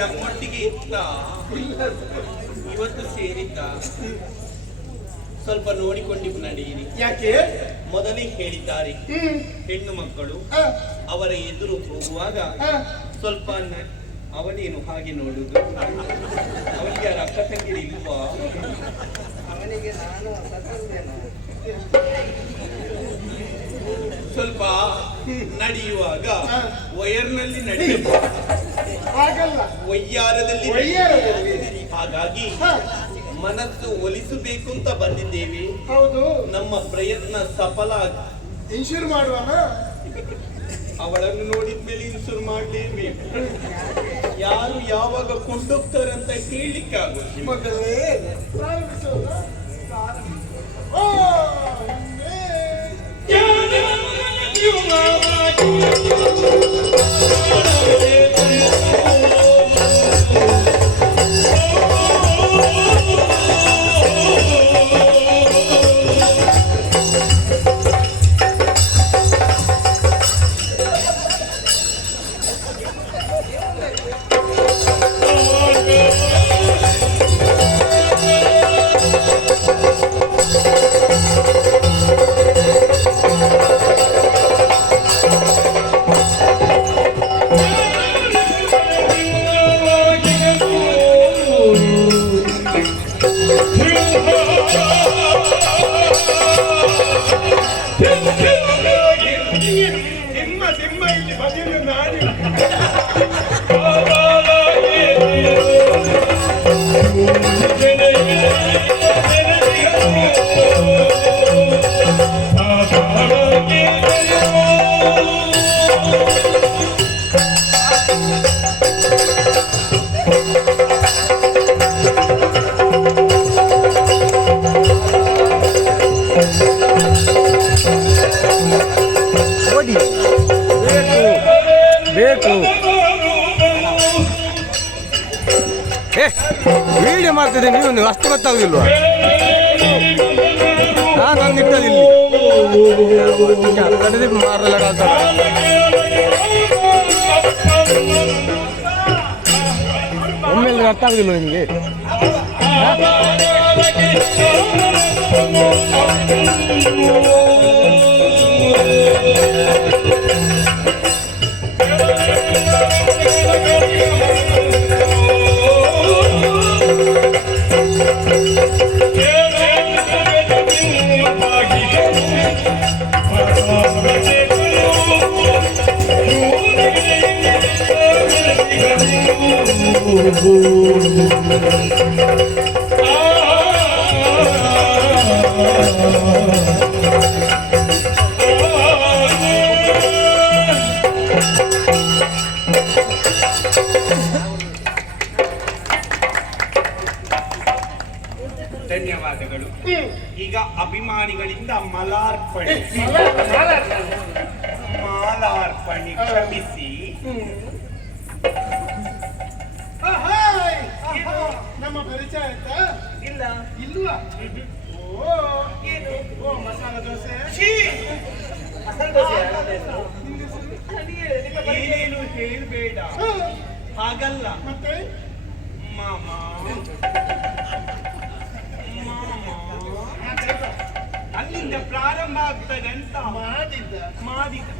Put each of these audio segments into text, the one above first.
ನಮ್ಮೊಟ್ಟಿಗೆ ಇತ್ತ ಇವತ್ತು ಸೇರಿದ್ದ ಸ್ವಲ್ಪ ನೋಡಿಕೊಂಡು ನಡೆಯಿರಿ. ಯಾಕೆ? ಮೊದಲೇ ಹೇಳಿದ್ದಾರೆ, ಹೆಣ್ಣು ಮಕ್ಕಳು ಅವರ ಎದುರು ಹೋಗುವಾಗ ಸ್ವಲ್ಪ ಅವನೇನು ಹಾಗೆ ನೋಡುದು, ಅವನಿಗೆ ಯಾರ ಅಕ್ಕ ತಂಗಿರಿ ಇಲ್ವಾ? ಅವನಿಗೆ ನಾನು ಸ್ವಲ್ಪ ನಡೆಯುವಾಗ ವಯರ್ನಲ್ಲಿ ನಡೆಯಬೇಕು, ಹಾಗಲ್ಲ ವಯ್ಯಾರದಲ್ಲಿ. ಹಾಗಾಗಿ ಮನಸ್ಸು ಒಲಿಸಬೇಕು ಅಂತ ಬಂದಿದ್ದೇವೆ. ಹೌದು, ನಮ್ಮ ಪ್ರಯತ್ನ ಸಫಲ. ಇನ್ಶೂರ್ ಮಾಡುವನ ಅವಳನ್ನು ನೋಡಿದ ಮೇಲೆ ಇನ್ಶೂರ್ ಮಾಡಲೇಬೇಕು. ಯಾರು ಯಾವಾಗ ಕೊಂಡೋಗ್ತಾರೆ ಅಂತ ಹೇಳಲಿಕ್ಕೆ ಆಗುತ್ತೆ. ಮೊದಲೇ ಪ್ರಾರಂಭಿಸೋಣ. ವಿಡಿಯೋ ಮಾಡ್ತಿದ್ದೀನಿ, ನೀವು ಅಷ್ಟು ಗೊತ್ತಾಗುದಿಲ್ವಾ? ನಾನು ಇಟ್ಟದಿಲ್ಲಿ ಮಾರಲ್ಲ ಒಮ್ಮೆಲೆ ಅರ್ಥ ಆಗುದಿಲ್ಲ ನಿಮಗೆ? ಧನ್ಯವಾದಗಳು. ಈಗ ಅಭಿಮಾನಿಗಳಿಂದ ಮಾಲಾರ್ಪಣೆ. ಕ್ಷಮಿಸಿ. ನಮ್ಮ ಪರಿಚಯ ಆಯ್ತಾ? ಇಲ್ಲ. ಇಲ್ವಾ? ಓ ಏನು? ಓ ಮಸಾಲಾ ದೋಸೆ. ಏನೇನು ಹೇಳ್ಬೇಡ. ಹಾಗಲ್ಲ ಮತ್ತೆ ಮಾಮ ಅಲ್ಲಿಂದ ಪ್ರಾರಂಭ ಆಗ್ತದೆ ಅಂತ ಮಾಡಿದ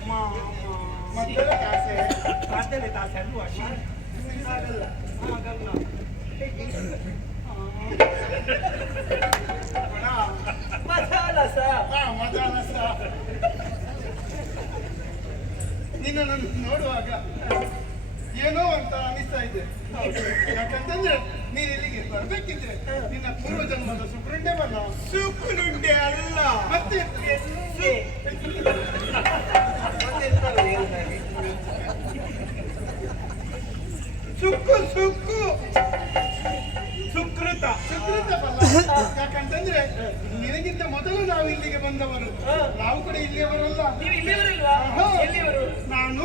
ಮದ್ದಲೆ ತಾಸೆ ಅಲ್ವಾ? ಹಾಗಲ್ಲ ನಿನ್ನನ್ನು ನೋಡುವಾಗ ಏನೋ ಅಂತ ಅನಿಸ್ತಾ ಇದೆ. ಯಾಕಂತಂದ್ರೆ ನೀನ್ ಇಲ್ಲಿಗೆ ಬರ್ಬೇಕಿದ್ರೆ ನಿನ್ನ ಪೂರ್ವ ಜನ್ಮದ ಸುಕೃಂಡೆ ಬಲ್ಲ. ಸುಕೃಂಡೆ ಅಲ್ಲ ಮತ್ತೆ ಸುಕ್ಕು ಸುಕ್ಕು ಸುಕೃತ ಬಲ್ಲ. ಯಾಕಂತಂದ್ರೆ ನಿನಗಿಂತ ಮೊದಲು ನಾವು ಇಲ್ಲಿಗೆ ಬಂದವರು. ನಾವು ಕೂಡ ಇಲ್ಲಿಯವರಲ್ಲ. ನಾನು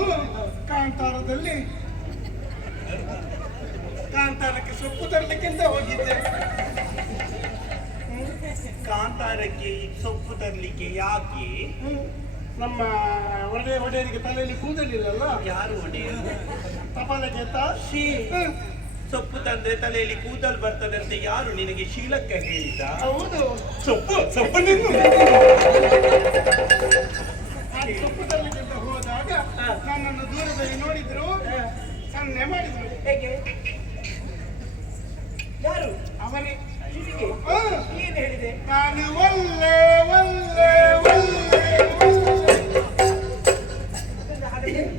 ಕಾಂತಾರದಲ್ಲಿ ಕಾಂತಾರಕ್ಕೆ ಸೊಪ್ಪು ತರಲಿಕ್ಕಿಂತ ಹೋಗಿದ್ದೆ. ಕಾಂತಾರಕ್ಕೆ ಸೊಪ್ಪು ತರಲಿಕ್ಕೆ ಯಾಕೆ? ನಮ್ಮ ಒಡೆಯರಿಗೆ ತಲೆಯಲ್ಲಿ ಕೂದಲಿಲ್ಲಲ್ಲ. ಯಾರು ಒಡೆಯರು? ತಪಾಲಕ್ಕೆ ಸೊಪ್ಪು ತಂದ್ರೆ ತಲೆಯಲ್ಲಿ ಕೂದಲು ಬರ್ತದೆ ಅಂತ ಯಾರು ನಿನಗೆ ಶೀಲಕ್ಕೆ ಹೇಳಿದ? ಹೌದು. ಸೊಪ್ಪು ನಿನ್ನು ಸೊಪ್ಪು ತರಲಿಕ್ಕೆ ಅಂತ ಹೋದಾಗ ನನ್ನನ್ನು ದೂರದಲ್ಲಿ ನೋಡಿದ್ರು, ಸನ್ನೆ ಮಾಡಿದ್ರು. ಹೇಗೆ? ಯಾರು? ಅವರೇ. ಹೀಗೆ ಏನ್ ಹೇಳಿದೆ? ನಾನು ಒಳ್ಳೆ ಒಳ್ಳೆ ಒಳ್ಳೆ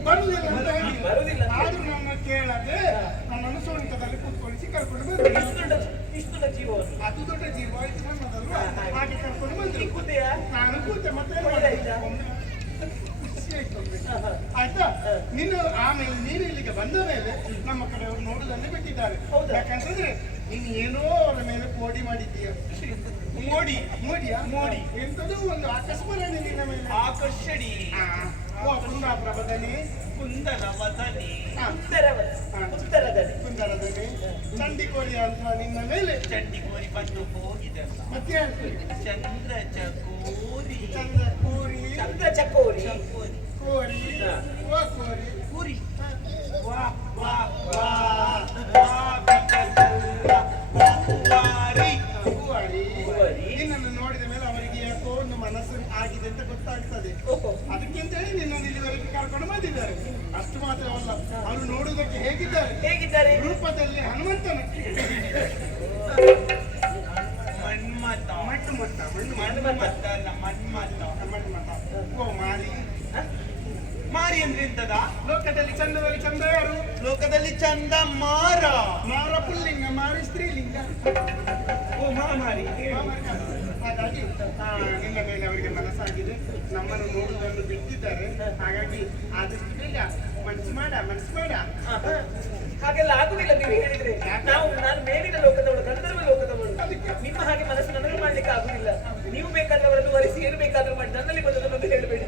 ಬರ್ಲಿಲ್ಲ ಅಂತ ಹೇಳಿ ಬರುದಿಲ್ಲ. ಆದ್ರೂ ನನ್ನ ಕೇಳದೆ ನನ್ನನ್ನು ಸೊಂಟದಲ್ಲಿ ಕೂತ್ಕೊಳಿಸಿ ಕರ್ಕೊಂಡು ಬಂದ್ರು. ಇಷ್ಟು ದೊಡ್ಡ ಜೀವವನ್ನು ಅದು ದೊಡ್ಡ ಜೀವ, ಇದು ನನ್ನದಲ್ವಾ? ಹಾಗೆ ಕರ್ಕೊಂಡು ಬಂದ್ರು. ಕೂತೆಯಾ? ನಾನು ಕೂತೆ. ಮತ್ತೆ ಒಳ್ಳೆದಾಯ್ತಾ? ಆಯ್ತಾ? ನೀನು ಆಮೇಲೆ ನೀನು ಇಲ್ಲಿಗೆ ಬಂದ ಮೇಲೆ ನಮ್ಮ ಕಡೆಯವರು ನೋಡುದನ್ನೇ ಬಿಟ್ಟಿದ್ದಾರೆ. ಯಾಕಂತಂದ್ರೆ ನೀನು ಏನೋ ಅವರ ಮೇಲೆ ಕೋಡಿ ಮಾಡಿದ್ದೀಯ. ಮೋಡಿಯಾ? ಮೋಡಿ ಎಂತದೂ ಒಂದು ಆಕಸ್ಮರಣೆ ನಿನ್ನ ಮೇಲೆ. ಆಕರ್ಷಣಿ ಕುಂದಾಪುರ ಬದನೆ, ಕುಂದನ ವದನೆ, ಕುಂದರದನೆ, ಚಂಡಿಕೋಳಿ ಅಂತ ನಿನ್ನ ಮೇಲೆ ಚಂಡಿಕೋರಿ ಬಂದು ಹೋಗಿದಲ್ಲ. ಮತ್ತೆ ಚಂದ್ರ ಚಕೋರಿ, ಚಂದ್ರ ಕೋರಿ, ಚಂದ್ರ ಚಕೋರಿ, ಕೋರಿ, ಕೋರಿ, ಕೂರಿ ವಾ ವಾ ವಾ ವಾ ನಿನ್ನನ್ನು ನೋಡಿದ ಮೇಲೆ ಅವರಿಗೆ ಯಾಕೋ ಒಂದು ಮನಸ್ಸು ಆಗಿದೆ ಅಂತ ಗೊತ್ತಾಗ್ತದೆ. ಅದಕ್ಕೆ ಅಂತ ಹೇಳಿ ನಿನ್ನನ್ನು ಇಲ್ಲಿವರೆಗೆ ಕರ್ಕೊಂಡು ಬಂದಿದ್ದಾರೆ. ಅಷ್ಟು ಮಾತ್ರವಲ್ಲ, ಅವರು ನೋಡುವುದಕ್ಕೆ ಹೇಗಿದ್ದಾರೆ? ರೂಪದಲ್ಲಿ ಹನುಮಂತನ ಮನ್ಮಥ. ಓ ಮಾರಿ. ಮಾರಿ ಅಂದ್ರೆ ಎಂತದ? ಲೋಕದಲ್ಲಿ ಚಂದದಲ್ಲಿ ಚಂದ ಯಾರು? ಲೋಕದಲ್ಲಿ ಚಂದ ಮಾರ. ಮಾರ ಪುಲ್ಲಿಂಗ, ಮಾರಿ ಸ್ತ್ರೀಲಿಂಗ. ಓ ಮಾರಿ. ಹಾಗಾಗಿ ನಿನ್ನ ಮೇಲೆ ಅವರಿಗೆ ಮನಸ್ಸಾಗಿದೆ. ನಮ್ಮನ್ನು ನೋಡುವುದನ್ನು ಬಿಟ್ಟಿದ್ದಾರೆ. ಹಾಗಾಗಿ ಆದಷ್ಟು ಬೇಗ ಮನಸ್ಸು ಮಾಡ. ಹಾಗೆಲ್ಲ ಆಗುದಿಲ್ಲ ನೀವು ಹೇಳಿದ್ರೆ. ನಾನು ಮೇಲಿನ ಲೋಕದವಳು, ಗಂಧರ್ವ ಲೋಕದವಳು. ನಿಮ್ಮ ಹಾಗೆ ಮನಸ್ಸು ನನಗೆ ಮಾಡ್ಲಿಕ್ಕೆ ಆಗುದಿಲ್ಲ. ನೀವು ಬೇಕಾದ್ರೆ ಅವರನ್ನು ವರಿಸಿ ಏನು ಬೇಕಾದ್ರೂ ಮಾಡಿ ನನ್ನಲ್ಲಿ ಬಂದದನ್ನು ಹೇಳಬೇಡಿ.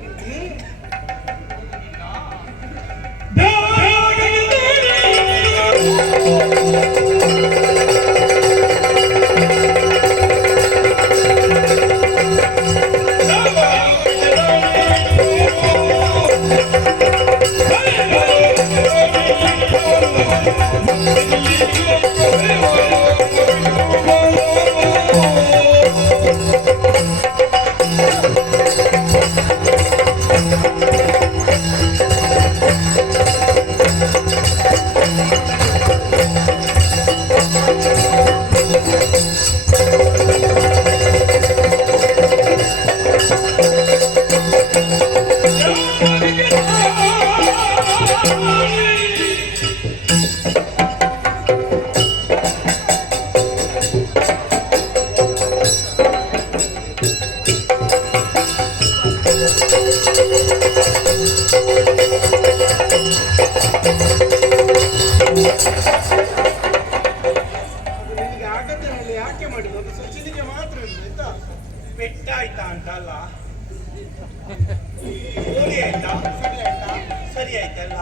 ಪೆಟ್ಟಾಯ್ತಾ ಅಂತಲ್ಲ, ಸರಿ ಆಯ್ತಲ್ಲ.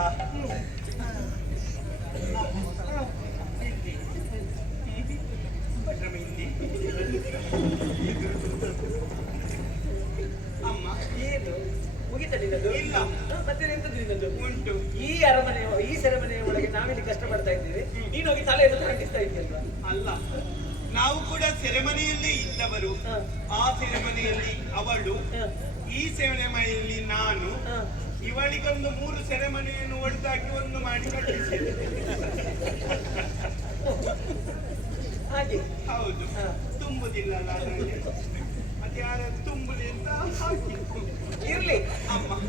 ಅಮ್ಮ ಏನು ಮುಗಿತ ನಿನ್ನದು? ಇಲ್ಲ. ಮತ್ತೆ ಎಂತದ್ದು ನಿನ್ನದು? ಉಂಟು. ಈ ಅರಮನೆಯ ಈ ಸೆರೆಮನೆಯ ಒಳಗೆ ನಾವಿಲ್ಲಿ ಕಷ್ಟಪಡ್ತಾ ಇದ್ದೇವೆ, ನೀನು ಹೋಗಿ ತಲೆಯನ್ನು ಖಂಡಿಸ್ತಾ ಇದ್ದೀಯಲ್ವಾ? ಅಲ್ಲ, ನಾವು ಕೂಡ ಸೆರೆಮನೆಯಲ್ಲೇ ಇದ್ದವರು. ಆ ಸೆರೆಮನೆಯಲ್ಲಿ ಅವಳು, ಈ ಸೆರೆಮನೆಯಲ್ಲಿ ನಾನು. ಇವಳಿಗೊಂದು 3 ಸೆರೆಮನೆಯನ್ನು ಒಡೆದಾಕಿ ಒಂದು ಮಾಡಿ ಕಟ್ಟಿದ್ದೇವೆ. ಹಾಗೆ? ಹೌದು. ತುಂಬುದಿಲ್ಲಲ್ಲ ನನಗೆ, ಮತ್ತೆ ಯಾರ ತುಂಬುಲಿ ಅಂತ ಹಾಕಿ. ಇರ್ಲಿ,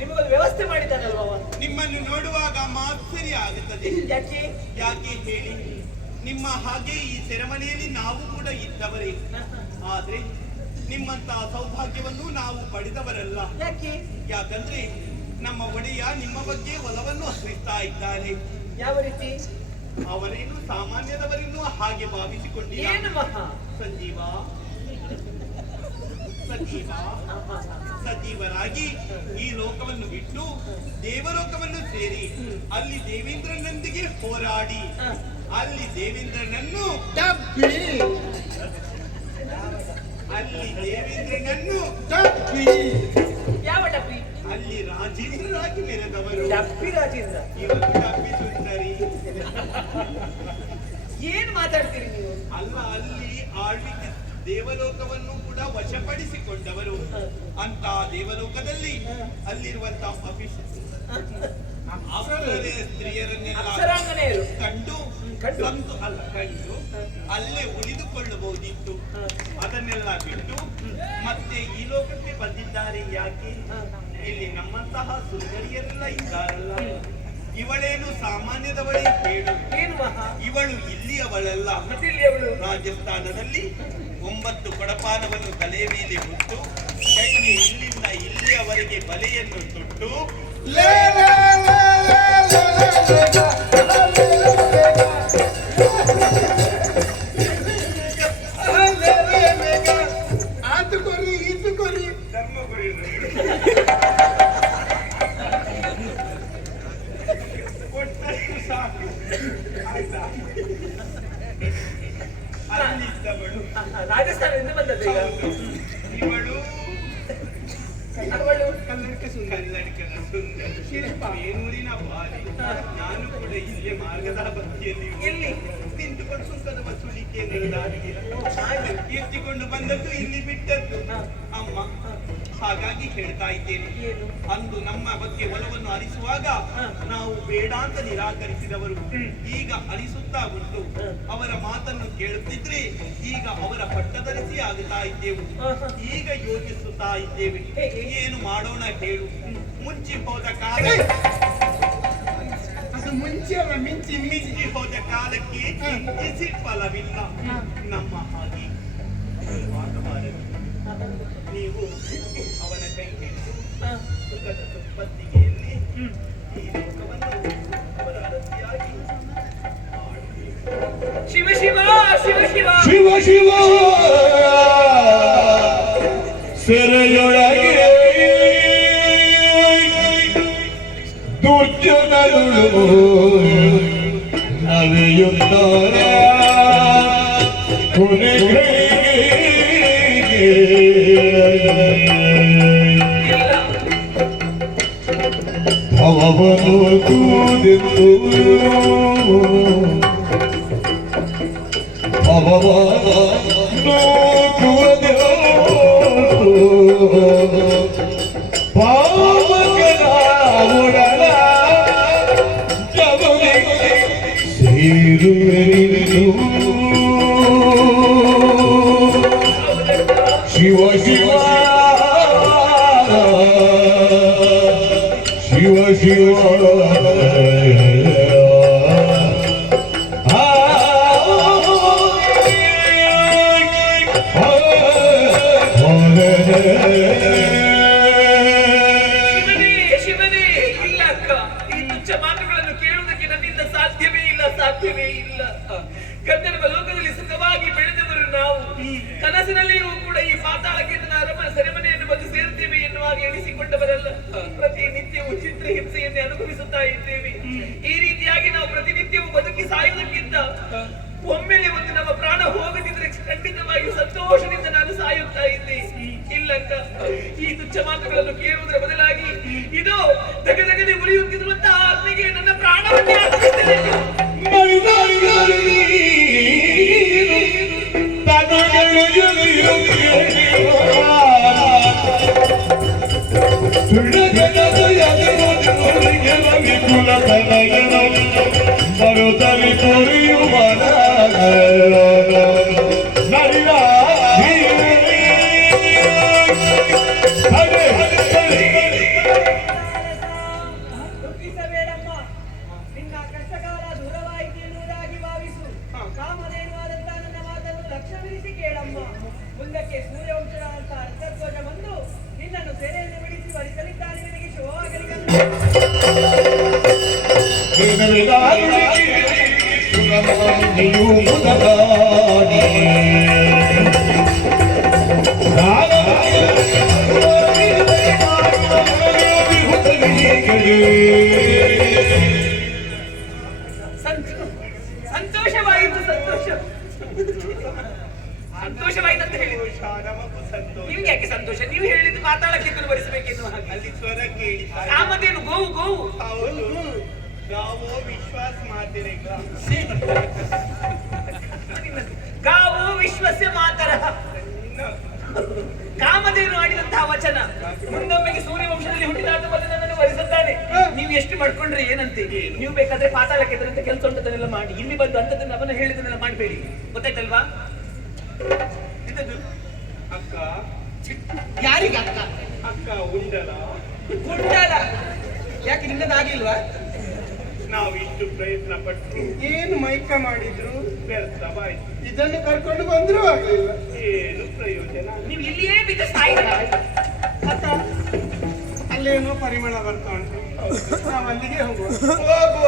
ನಿಮಗೊಂದು ವ್ಯವಸ್ಥೆ ಮಾಡಿದ್ದಾನಲ್ವ ಅವ? ನಿಮ್ಮನ್ನು ನೋಡುವಾಗ ಮಾತ್ಸರಿ ಆಗುತ್ತದೆ. ಯಾಕೆ ಹೇಳಿ? ನಿಮ್ಮ ಹಾಗೆ ಈ ಸೆರೆಮನೆಯಲ್ಲಿ ನಾವು ಕೂಡ ಇದ್ದವರೇ. ಆದ್ರೆ ನಿಮ್ಮಂತಹ ಸೌಭಾಗ್ಯವನ್ನು ನಾವು ಪಡೆದವರಲ್ಲ. ಯಾಕಂದ್ರೆ ನಮ್ಮ ಒಡೆಯ ನಿಮ್ಮ ಬಗ್ಗೆ ಒಲವನ್ನು ಹರಿಸ್ತಾ ಇದ್ದಾನೆ. ಯಾವ ರೀತಿ? ಅವರೇನು ಸಾಮಾನ್ಯದವರೆನ್ನೂ ಹಾಗೆ ಭಾವಿಸಿಕೊಂಡಿಲ್ಲ. ಸಂಜೀವ ಸಜೀವರಾಗಿ ಈ ಲೋಕವನ್ನು ಬಿಟ್ಟು ದೇವಲೋಕವನ್ನು ಸೇರಿ ಅಲ್ಲಿ ದೇವೇಂದ್ರನೊಂದಿಗೆ ಹೋರಾಡಿ ಅಲ್ಲಿ ದೇವೇಂದ್ರನನ್ನು ಯಾವ ಡಬ್ಬಿ? ಅಲ್ಲಿ ರಾಜೇಂದ್ರರಾಗಿ ಮೆರೆದವರು. ಡಬ್ಬಿ ರಾಜೇಂದ್ರ. ಇವರು ಡಬ್ಬಿ ಸುಂದರಿ. ಏನ್ ಮಾತಾಡ್ತೀರಿ ನೀವು? ಅಲ್ಲ, ಅಲ್ಲಿ ಆಳ್ವಿಕೆ ದೇವಲೋಕವನ್ನು ಕೂಡ ವಶಪಡಿಸಿಕೊಂಡವರು. ಅಂತ ದೇವಲೋಕದಲ್ಲಿ ಅಲ್ಲಿರುವಂತಹ ಸ್ತ್ರೀಯರನ್ನೆಲ್ಲ ಕಂಡು ಅಲ್ಲೇ ಉಳಿದುಕೊಳ್ಳಬಹುದಿತ್ತು. ಅದನ್ನೆಲ್ಲ ಬಿಟ್ಟು ಮತ್ತೆ ಈ ಲೋಕಕ್ಕೆ ಬಂದಿದ್ದಾರೆ. ಯಾಕೆ? ಇಲ್ಲಿ ನಮ್ಮಂತಹ ಸುಂದರಿಯರೆಲ್ಲ ಇದ್ದಾರಲ್ಲ, ಇವಳೇನು ಸಾಮಾನ್ಯದವಳೇ ಹೇಳು. ಇವಳು ಇಲ್ಲಿಯವಳಲ್ಲ. ರಾಜಸ್ಥಾನದಲ್ಲಿ 9 ಕೊಡಪಾನವನ್ನು ತಲೆ ಮೇಲೆ ಹೊತ್ತು ಕೈಗೆ ಇಲ್ಲಿಂದ ಇಲ್ಲಿಯವರೆಗೆ ಬಲೆಯನ್ನು ತೊಟ್ಟು ಆತು ಕೊರಿ ಈತು ಕೊರಿ ಧರ್ಮ ಕೊರಿ ಕೊಟ್ಟಷ್ಟು ಸಾಕು ಆಯ್ತಾ? ಅಲ್ಲಿದ್ದವಳು ರಾಜಸ್ಥಾನದಿಂದ ಬಂದದ್ದು. ಇವಳು ಕನ್ನಡಕ್ಕೆ ಸುಂದರ ಬೇನೂರಿನ ಬಾರಿ. ನಾನು ಕೂಡ ಇಲ್ಲೇ ಮಾರ್ಗದ ಬದಿಯಲ್ಲಿ ಎಲ್ಲಿ ನಿಂತುಕೊಂಡು ಸುಂಕದ ವಸೂಲಿಕೆ ಎತ್ತಿಕೊಂಡು ಬಂದದ್ದು, ಇಲ್ಲಿ ಬಿಟ್ಟದ್ದು ಅಮ್ಮ. ಹಾಗಾಗಿ ಹೇಳ್ತಾ ಇದ್ದೇನೆ, ಅಂದು ನಮ್ಮ ಬಗ್ಗೆ ಒಲವನ್ನು ಅರಿಸುವಾಗ ನಾವು ಬೇಡ ಅಂತ ನಿರಾಕರಿಸಿದವರು ಈಗ ಅನಿಸುತ್ತಾ ಉಂಟು. ಅವರ ಮಾತನ್ನು ಕೇಳುತ್ತಿದ್ರೆ ಈಗ ಅವರ ಪಟ್ಟಧರಿಸಿ ಆಗುತ್ತಾ ಇದ್ದೆವು. ಈಗ ಯೋಚಿಸುತ್ತಾ ಇದ್ದೇವೆ, ಏನು ಮಾಡೋಣ ಹೇಳು. ಮುಂಚಿ ಹೋದ ಕಾಲ, ಅದು ಮುಂಚೆ ಅಲ್ಲ, ಮಿಂಚಿ ಹೋದ ಕಾಲಕ್ಕೆ ಚಿಂತಿಸಿ ಫಲವಿಲ್ಲ. ನಮ್ಮ ಹಾಗೆ ಆಗಬಾರದು. ನೀವು ಅವನ ಕೈ ಹಿಡಿದು ಸುಖದ ಸಂಪತ್ತಿಗೆಯಲ್ಲಿ ಈ ಲೋಕವನ್ನು ಅವರ ಅರಸಿಯಾಗಿ ಶಿವ ಶಿವ ಶಿವ ಶಿವ ಶಿವ ಶಿವ ಸೆರೆಯೊಳಗೆ ದುರ್ಜನರು ನವೆಯುತ್ತಾರೆ ಅವನು ಕೂದಿತ್ತು ಪಾವಕನ ಒಡಲ ಜಗಲಿಗೆ ಸೇರುವೆನು. ಶಿವ ಶಿವ ಶಿವ ಶಿವ ಸಾಧ್ಯವೇ ಇಲ್ಲ. ಗಂಧರ್ವ ಲೋಕದಲ್ಲಿ ಸುಖವಾಗಿ ಬೆಳೆದವರು ನಾವು. ಕನಸಿನಲ್ಲಿಯೂ ಕೂಡ ಈ ಪಾತಾಳಕ್ಕೆ ಅರಮನೆ ಸೆರೆಮನೆಯನ್ನು ಬಂದು ಸೇರ್ತೇವೆ ಎನ್ನುವಾಗ ಎಣಿಸಿಕೊಂಡವರಲ್ಲ. ಪ್ರತಿನಿತ್ಯವೂ ಚಿತ್ರ ಹಿಂಸೆಯನ್ನೇ ಅನುಭವಿಸುತ್ತಾ ಇದ್ದೇವೆ. ಈ ರೀತಿಯಾಗಿ ನಾವು ಪ್ರತಿನಿತ್ಯವೂ ಬದುಕಿ ಸಾಯುವುದಕ್ಕಿಂತ ಒಮ್ಮೆಲೆ ಒಂದು ನಮ್ಮ ಪ್ರಾಣ ಹೋಗದಿದ್ರೆ ಖಂಡಿತವಾಗಿ ಸಂತೋಷದಿಂದ ನಾನು ಸಾಯುತ್ತಾ ಇದ್ದೆ. ಇಲ್ಲಂತ ಈ ತುಚ್ಛ ಮಾತುಗಳನ್ನು ಕೇಳುವುದರ ಬದಲಾಗಿ ಇದು ದಗದಗದೆ ಉಳಿಯುತ್ತಿರುವಂತಹ ಆತ್ಮೆಗೆ ನನ್ನ ಪ್ರಾಣವನ್ನೇ ಅರ್ಪಿಸುತ್ತೇನೆ. ಮರುತಲಿ ತೋರಿಯುವ ದುಃಖಿಸಬೇಡಮ್ಮ, ನಿನ್ನ ಕಷ್ಟಕಾಲ ದೂರವಾಯಿತು ಎನ್ನುವುದಾಗಿ ಭಾವಿಸು. ಕಾಮಧೇನುವಾದಂತಹ ನನ್ನ ಮಾತನ್ನು ಲಕ್ಷ್ಯವಿರಿಸಿ ಕೇಳಮ್ಮ. ಮುಂದಕ್ಕೆ ಸೂರ್ಯವಂಶದಂತ ಅರ್ಥಧ್ವಜ ಬಂದು ನಿನ್ನನ್ನು ಸೆರೆಯನ್ನು ಬಿಡಿಸಿ ವರಿಸಲಿದ್ದಾನೆ. ನಿನಗೆ ಶುಭವಾಗಲಿ. ಸಂತೋಷವಾಯಿತು. ಸಂತೋಷವಾಯಿತು ಅಂತ ಹೇಳಿ ನಿಮ್ಗೆ ಯಾಕೆ ಸಂತೋಷ? ನೀವು ಹೇಳಿದ್ದು ಪಾತಾಳಕ್ಕೆ ಬರಿಸಬೇಕೆನ್ನುವ ಹಾಗೆ. ಅಲ್ಲಿ ಸ್ವರ ಕೇಳಿ ಕಾಮಧೇನು ಗೋವು ಗೋವು ಗಾವೋ ವಿಶ್ವಾಸ ಮಾತಿರೇಗ ಗಾವು ವಿಶ್ವಸ್ಯ ಮಾತರಃ. ಕಾಮಧೇನು ಆಡಿದಂತಹ ವಚನ ಮುಂದೊಮ್ಮೆಗೆ ಸೂರ್ಯ ವಂಶದಲ್ಲಿ ಹುಟ್ಟಿದಾದ ಬಂದು ನನ್ನನ್ನು ವರಿಸುತ್ತಾನೆ. ನೀವು ಎಷ್ಟು ಮಾಡ್ಕೊಂಡ್ರೆ ಏನಂತೆ? ನೀವು ಬೇಕಾದ್ರೆ ಪಾತಾಳಕ್ಕೆ ಎದರಂತೆ ಕೆಲಸ ಉಂಟದನ್ನೆಲ್ಲ ಮಾಡಿ ಇಲ್ಲಿ ಬಂದು ಅಂತದನ್ನು ಅವನ ಹೇಳಿದನ್ನೆಲ್ಲ ಮಾಡಬೇಡಿ. ಗೊತ್ತಾಯ್ತಲ್ವಾ? ಇದದು ಅಕ್ಕ, ಯಾರಿಗೆ ಅಕ್ಕ? ಅಕ್ಕ ಉಂಡಲ ಕುಂಡಲ ಯಾಕೆ ನಿನ್ನದಾಗಿಲ್ವಾ? ನಾವು ಇಷ್ಟು ಪ್ರಯತ್ನ ಪಟ್ಟು ಏನು ಮೈಕ ಮಾಡಿದ್ರು ವ್ಯರ್ಥವಾಯ್ತು. ಇದನ್ನು ಕರ್ಕೊಂಡು ಬಂದ್ರು ಆಗಲಿಲ್ಲ. ಏನು ಪ್ರಯೋಜನ? ನೀವು ಇಲ್ಲಿಯೇ ಬಿದ್ದ ಸಾಯಿರ. ಅಕ್ಕ ಅಲ್ಲೇನೋ ಪರಿಮಳ ಬರ್ತಾ ಉಂಟು, ನಾವು ಅಲ್ಲಿಗೆ ಹೋಗುವ. ಹೋಗುವ.